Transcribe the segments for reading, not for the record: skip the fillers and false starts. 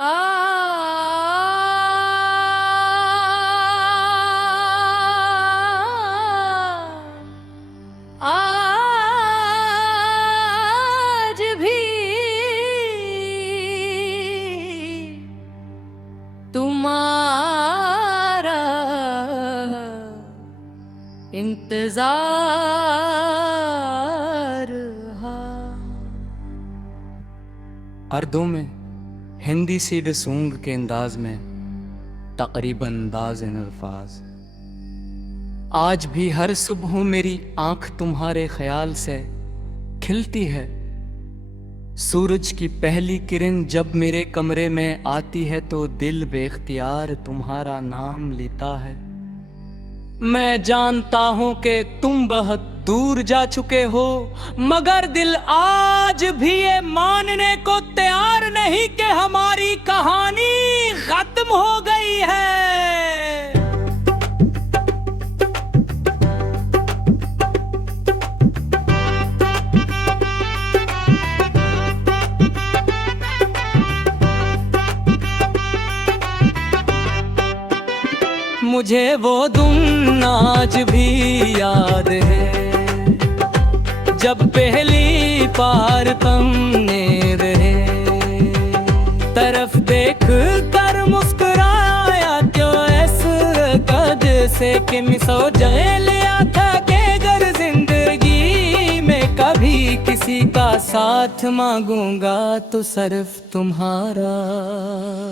आज भी तुम्हारा इंतजार है। अर्दों में हिंदी सीड सूंग के अंदाज में तकरीबन दाज़िन अल्फाज। आज भी हर सुबह मेरी आंख तुम्हारे ख्याल से खिलती है। सूरज की पहली किरण जब मेरे कमरे में आती है तो दिल बेख्तियार तुम्हारा नाम लेता है। मैं जानता हूं कि तुम बहुत दूर जा चुके हो, मगर दिल आज भी ये मानने को तैयार नहीं कि हमारी कहानी खत्म हो गई है। मुझे वो दिन आज भी याद है जब पहली बार तुमने रहे तरफ देख कर मुस्कुराया, क्यों ऐसे कद से कि मिसो जाए लिया था कि अगर जिंदगी में कभी किसी का साथ मांगूंगा तो सिर्फ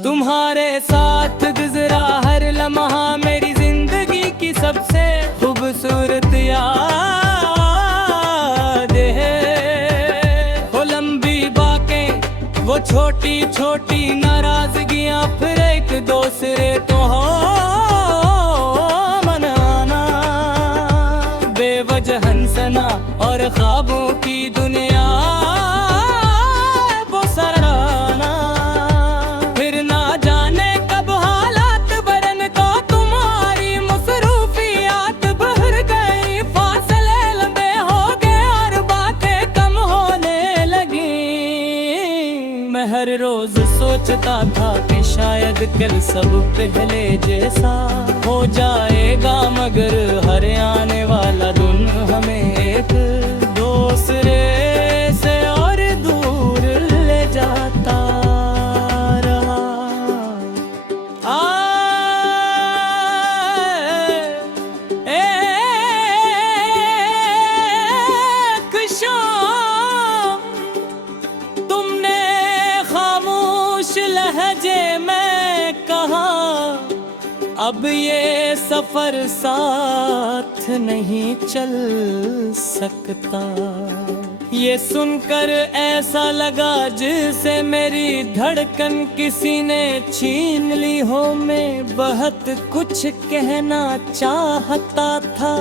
तुम्हारे साथ गुजरा हर लम्हा मेरी जिंदगी की सबसे खूबसूरत याद है। वो लंबी बातें, वो छोटी छोटी नाराजगियां, फिर एक दूसरे को हो मनाना, बेवजह हंसना और ख्वाबों की दुनिया वो सराहना। फिर ना जाने कब हालात बरन तो तुम्हारी मसरूफियात बढ़ गई, फासले लंबे हो गए और बातें कम होने लगी। मैं हर रोज सोचता था कि शायद कल सब पहले जैसा हो जाएगा, मगर हर आने वाला दिन हमें एक दूसरे से और दूर ले जाता रहा। एक शाम तुमने खामोश लहजे में कहा, अब ये सफर साथ नहीं चल सकता। ये सुनकर ऐसा लगा जैसे मेरी धड़कन किसी ने छीन ली हो। मैं बहुत कुछ कहना चाहता था,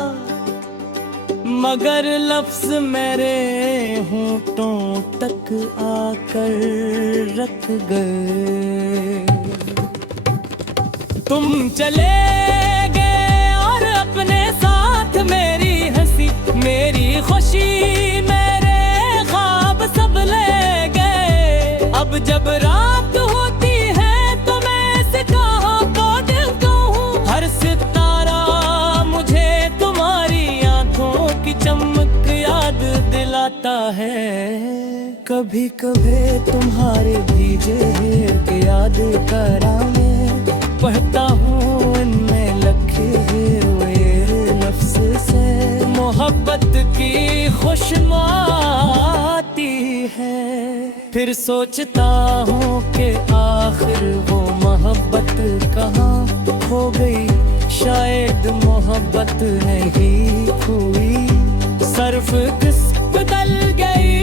मगर लफ्ज मेरे होंठों तक आकर रख गए। तुम चले गए और अपने साथ मेरी हंसी, मेरी खुशी, मेरे ख्वाब सब ले गए। अब जब रात होती है तो मैं इस कहां को दिल कहूं, हर सितारा मुझे तुम्हारी आंखों की चमक याद दिलाता है। कभी कभी तुम्हारे भीजे के याद करा मैं पढ़ता हूँ, इनमें लिखे हुए लफ्ज से मोहब्बत की खुशबू आती है। फिर सोचता हूँ कि आखिर वो मोहब्बत कहाँ खो गई, शायद मोहब्बत नहीं हुई, सिर्फ किस बदल गई।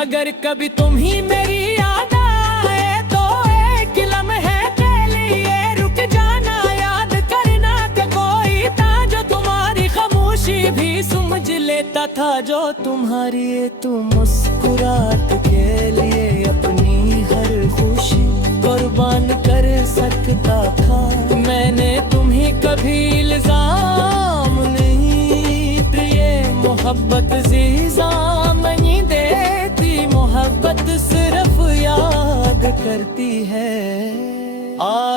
अगर कभी तुम ही मेरी याद आए तो एक लम्हे के लिए रुक जाना, याद करना कि कोई था जो तुम्हारी खामोशी भी समझ लेता था, जो तुम्हारी तू मुस्कुराहट के लिए अपनी हर खुशी कुर्बान कर सकता था। मैंने तुम्हें कभी इल्जाम नहीं प्रिय, मोहब्बत जीजा नहीं देती, मोहब्बत सिर्फ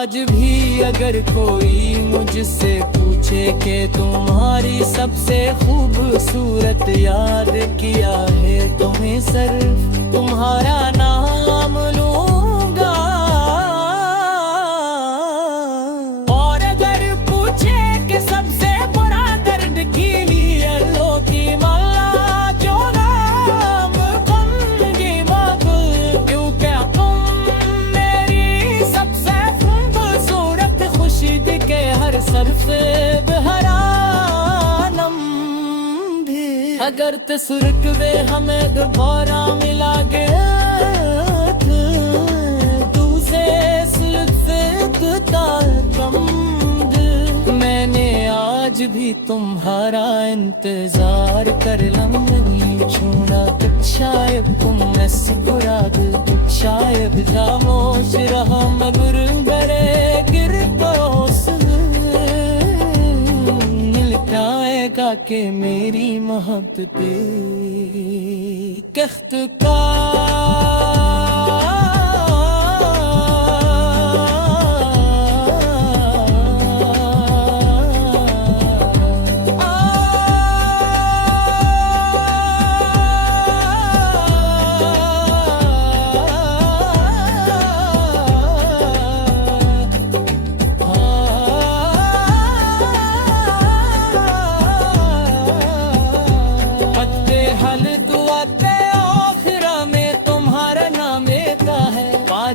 आज भी अगर कोई मुझसे पूछे कि तुम्हारी सबसे खूबसूरत याद किया है, तुम्हें सिर्फ तुम्हारा नाम लूंगा। और अगर पूछे कि सबसे बड़ा दर्द की लिए लो की माला जो नाम कमगी मगुल, क्योंकि तुम मेरी सबसे खूबसूरत खुशीद के हर सरफे बहरानम भी। अगर तसुरक वे हमें दोबारा मिला गया दूसरे मैंने आज भी तुम्हारा इंतजार कर लम्हे छोड़ा, शायद तुम मुस्कुरा दो, शायद खामोश रहा मगर गरे गिर परोस मिल पाएगा कि मेरी मोहब्बत कख्त का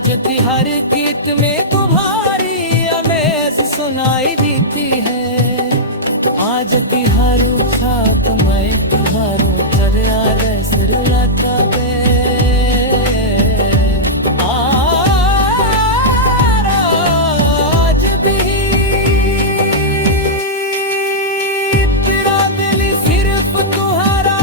जती हर गीत में तुम्हारी अमेज सुनाई देती है। आज तिहारो खाक मैं तिहारो दरिया सिर लता बे आज भी तेरा दिल सिर्फ तुम्हारा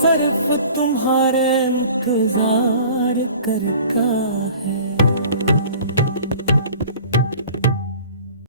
सिर्फ तुम्हारे इंतजार करता है।